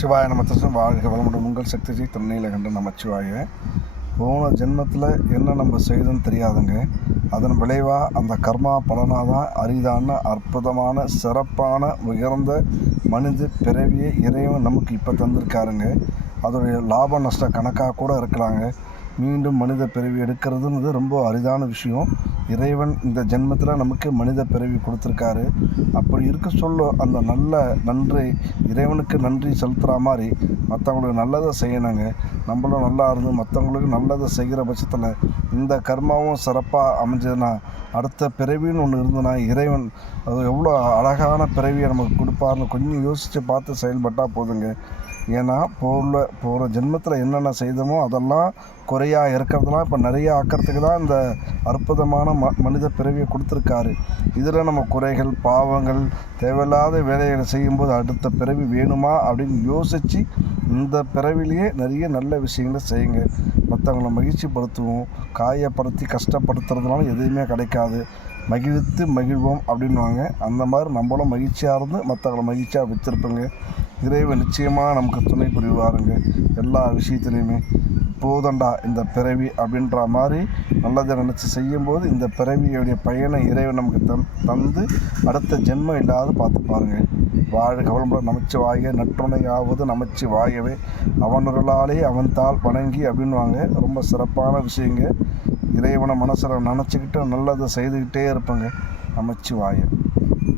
நமச்சிவாய நமத்தசம் வாழ்க வளமுடன். உங்கள் சக்தி ஜெய் தன்னையில் கண்டு நமச்சிவாய. போன ஜென்மத்தில் என்ன நம்ம செய்தோன்னு தெரியாதுங்க. அதன் விளைவாக அந்த கர்மா பலனாக தான் அரிதான அற்புதமான சிறப்பான உயர்ந்த மனித பிறவியை இறைவன் நமக்கு இப்போ தந்திருக்காருங்க. அதோடைய லாப நஷ்ட கணக்காக கூட இருக்கலாங்க. மீண்டும் மனித பிறவி எடுக்கிறதுன்றது ரொம்ப அரிதான விஷயம். இறைவன் இந்த ஜென்மத்தில் நமக்கு மனித பிறவி கொடுத்துருக்காரு. அப்படி இருக்க சொல்ல அந்த நல்ல நன்றி இறைவனுக்கு நன்றி செலுத்துகிற மாதிரி மற்றவங்களுக்கு நல்லதை செய்யணுங்க. நம்மளும் நல்லா இருந்து மற்றவங்களுக்கு நல்லதை செய்கிற பட்சத்தில் இந்த கர்மாவும் சிறப்பாக அமைஞ்சதுன்னா அடுத்த பிறவின்னு ஒன்று இருந்ததுன்னா இறைவன் அது எவ்வளோ அழகான பிறவியை நமக்கு கொடுப்பாருன்னு கொஞ்சம் யோசித்து பார்த்து செயல்பட்டால் போதுங்க. ஏன்னா போகிற போகிற ஜென்மத்தில் என்னென்ன செய்தோமோ அதெல்லாம் குறையாக இருக்கிறதெல்லாம் இப்போ நிறைய ஆக்கிறதுக்கு தான் இந்த அற்புதமான ம மனித பிறவியை கொடுத்துருக்காரு. இதில் நம்ம குறைகள் பாவங்கள் தேவையில்லாத வேலைகளை செய்யும்போது அடுத்த பிறவி வேணுமா அப்படின்னு யோசித்து இந்த பிறவிலேயே நிறைய நல்ல விஷயங்களை செய்யுங்க. மற்றவங்களை மகிழ்ச்சிப்படுத்துவோம். காயப்படுத்தி கஷ்டப்படுத்துறதுனால எதுவுமே கிடைக்காது. மகிழ்த்து மகிழ்வோம் அப்படின்வாங்க அந்த மாதிரி நம்மளும் மகிழ்ச்சியாக இருந்து மற்றவங்களை மகிழ்ச்சியாக வச்சுருப்போங்க இறைவன் நிச்சயமாக நமக்கு துணை புரிவாருங்க. எல்லா விஷயத்துலையுமே போதண்டா இந்த பிறவி அப்படின்ற மாதிரி நல்லதை நினச்சி செய்யும்போது இந்த பிறவியுடைய பயனை இறைவன் நமக்கு தந் தந்து அடுத்த ஜென்மம் இல்லாத பார்த்து பாருங்கள் வாழ்க வளமுடன் நமைச்சு வாய நற்றுணையாவது நமைச்சு வாயவே. அவனர்களாலே அவன் தாள் வணங்கி அப்படின்வாங்க ரொம்ப சிறப்பான விஷயங்க. இறைவனை மனசில் நினச்சிக்கிட்டு நல்லதை செய்துக்கிட்டே இருப்பேங்க. நமைச்சு வாய.